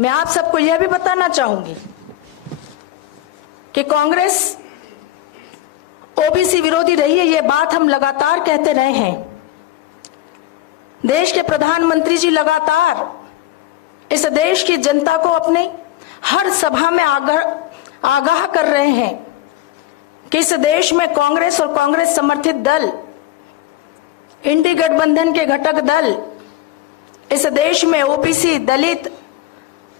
मैं आप सबको यह भी बताना चाहूंगी कि कांग्रेस ओबीसी विरोधी रही है, यह बात हम लगातार कहते रहे हैं। देश के प्रधानमंत्री जी लगातार इस देश की जनता को अपने हर सभा में आगाह कर रहे हैं कि इस देश में कांग्रेस और कांग्रेस समर्थित दल, इंडी गठबंधन के घटक दल इस देश में ओबीसी, दलित,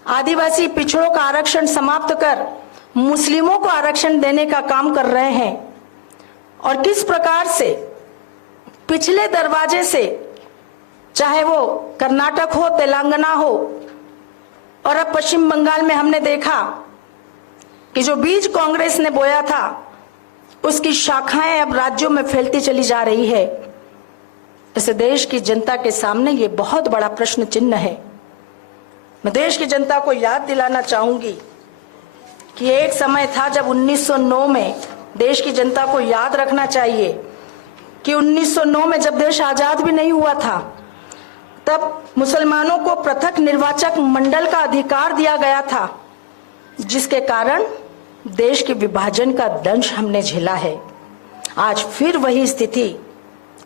आदिवासी पिछड़ों का आरक्षण समाप्त कर मुस्लिमों को आरक्षण देने का काम कर रहे हैं। और किस प्रकार से पिछले दरवाजे से, चाहे वो कर्नाटक हो, तेलंगाना हो और अब पश्चिम बंगाल में हमने देखा कि जो बीज कांग्रेस ने बोया था उसकी शाखाएं अब राज्यों में फैलती चली जा रही है। इस देश की जनता के सामने ये बहुत बड़ा प्रश्न चिन्ह है। मैं देश की जनता को याद दिलाना चाहूंगी कि एक समय था जब 1909 में, देश की जनता को याद रखना चाहिए कि 1909 में जब देश आजाद भी नहीं हुआ था, तब मुसलमानों को पृथक निर्वाचक मंडल का अधिकार दिया गया था, जिसके कारण देश के विभाजन का दंश हमने झेला है। आज फिर वही स्थिति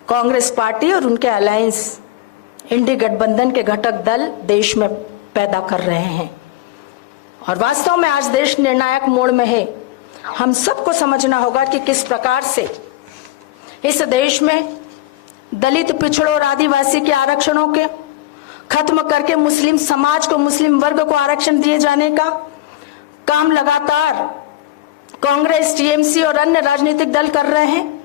कांग्रेस पार्टी और उनके अलायंस इंडी गठबंधन के घटक दल देश में पैदा कर रहे हैं। और वास्तव में आज देश निर्णायक मोड़ में है। हम सबको समझना होगा कि किस प्रकार से इस देश में दलित, पिछड़ों और आदिवासी के आरक्षणों के खत्म करके मुस्लिम समाज को, मुस्लिम वर्ग को आरक्षण दिए जाने का काम लगातार कांग्रेस, टीएमसी और अन्य राजनीतिक दल कर रहे हैं,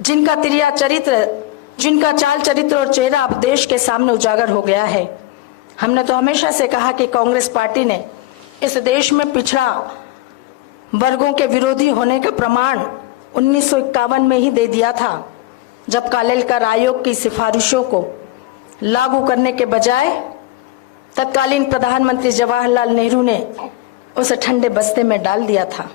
जिनका तिरिया चरित्र, जिनका चाल चरित्र और चेहरा अब देश के सामने उजागर हो गया है। हमने तो हमेशा से कहा कि कांग्रेस पार्टी ने इस देश में पिछड़ा वर्गों के विरोधी होने का प्रमाण 1951 में ही दे दिया था, जब कालेलकर आयोग की सिफारिशों को लागू करने के बजाय तत्कालीन प्रधानमंत्री जवाहरलाल नेहरू ने उसे ठंडे बस्ते में डाल दिया था।